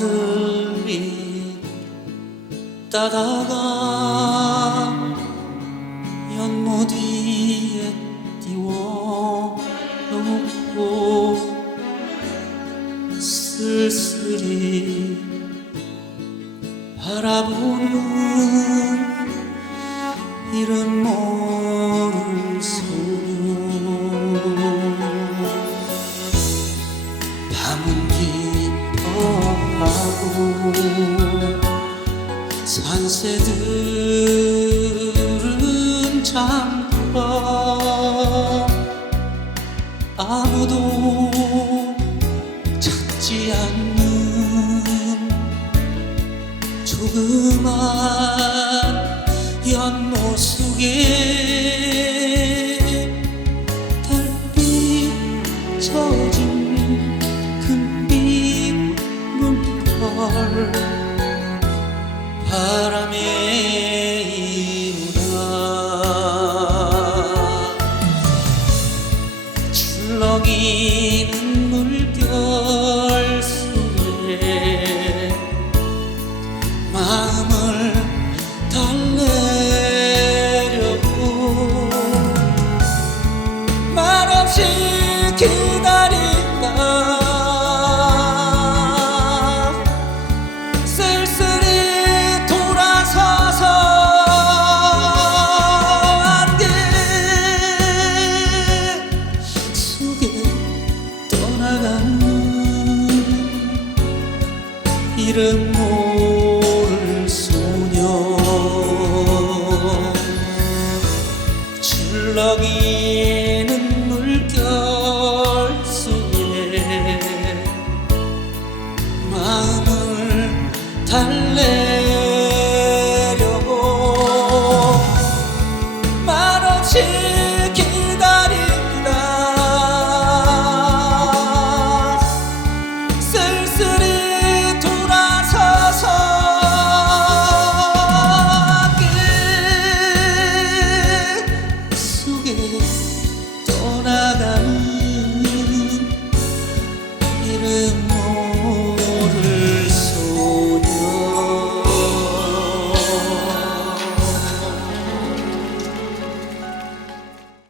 나들이 따다가 연못 위에 띄워 놓고 쓸쓸히 바라보는 이름 모 산새들은 잠들어 아무도 찾지 않는 조그만 연못 속에 달빛 젖은 걸 바람에 이루다 출렁이는 물결 속에 마음을 달래려고 말없이 기다 나는 이름 모를 소녀. 출렁이는 물결 속에 마음을 달래.